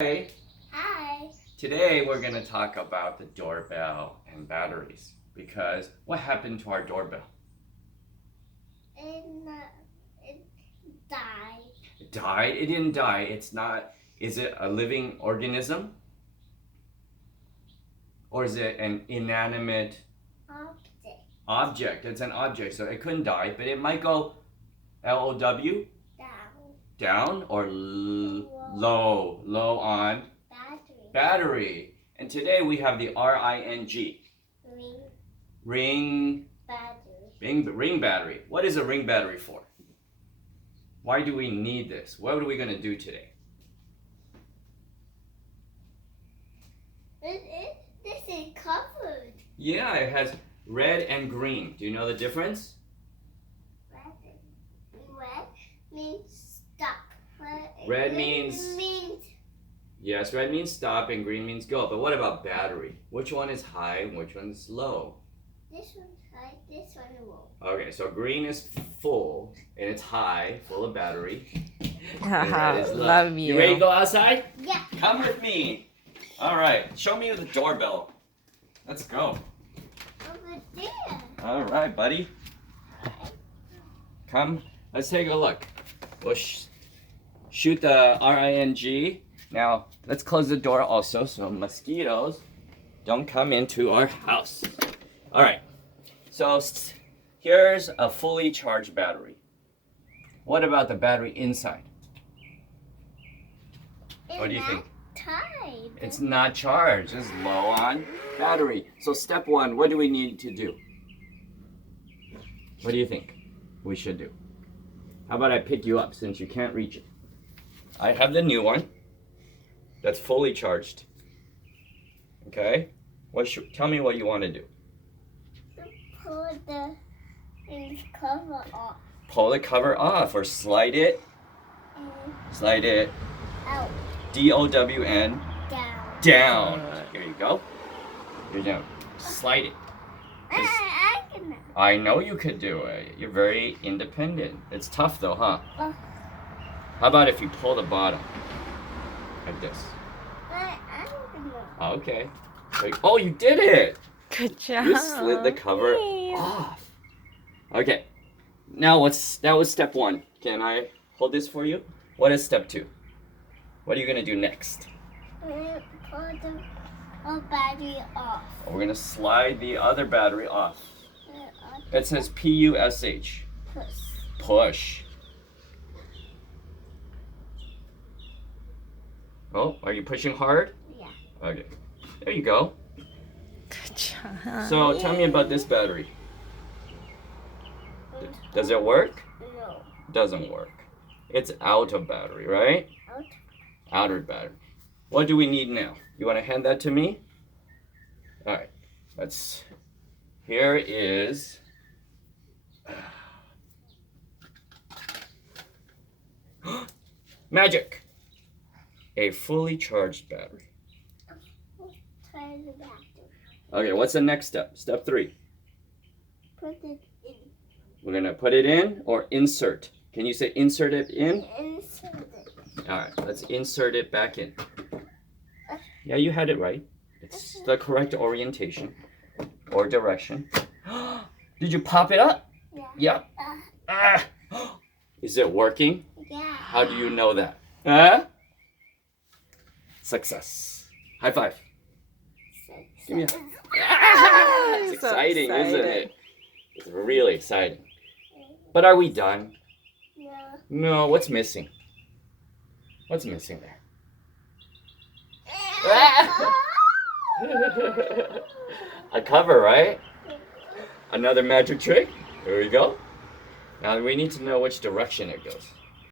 Hey, Hi. today we're going to talk about the doorbell and batteries because what happened to our doorbell? It died. It died? It didn't die. It's not. Is it a living organism? Or is it an inanimate object? It's an object, so it couldn't die, but it might go L-O-W? Down or low on battery. And today we have the R-I-N-G. Ring battery. What is a ring battery for? Why do we need this? What are we going to do today? This is covered. Yeah, it has red and green. Do you know the difference? Red means stop. Red means yes, red means stop and green means go. But what about battery? Which one is high and which one is low? This one's high, this one low. Okay, so green is full and it's high, full of battery. Love you. You ready to go outside? Yeah. Come with me. All right, show me the doorbell. Let's go. Over there. All right, buddy. Come, let's take a look. We'll shoot the R-I-N-G. Now, let's close the door also so mosquitoes don't come into our house. All right, so here's a fully charged battery. What about the battery inside? What do you think? Tied. It's not charged, it's low on battery. So step one, what do we need to do? What do you think we should do? How about I pick you up since you can't reach it? I have the new one that's fully charged. Okay? Tell me what you want to do. Pull the cover off. Pull the cover off or slide it. Slide it. Out. D-O-W-N. Down. Here you go. You're down. Slide it. I can. I know you could do it. You're very independent. It's tough though, huh? How about if you pull the bottom? Like this. I can. Okay. Oh, you did it! Good job. You slid the cover off. Okay. Now that was step one. Can I hold this for you? What is step two? What are you gonna do next? Pull the battery off. We're gonna slide the other battery off. It says P-U-S-H. Push. Oh, are you pushing hard? Yeah. Okay. There you go. Good job. So tell me about this battery. Does it work? No. Doesn't work. It's out of battery, right? Out. Out of battery. What do we need now? You want to hand that to me? All right. Here is magic. A fully charged battery. Try the battery. Okay, what's the next step? Step 3. Put it in. We're gonna put it in or insert. Can you say insert it in? Insert it. All right, let's insert it back in. Yeah, you had it right. It's the correct orientation or direction. Did you pop it up? Yeah. Yeah. Is it working? Yeah. How do you know that? Huh? Success. High five. Give me a... It's exciting, isn't it? It's really exciting. But are we done? Yeah. No, what's missing? What's missing there? A cover, right? Another magic trick. Here we go. Now we need to know which direction it goes.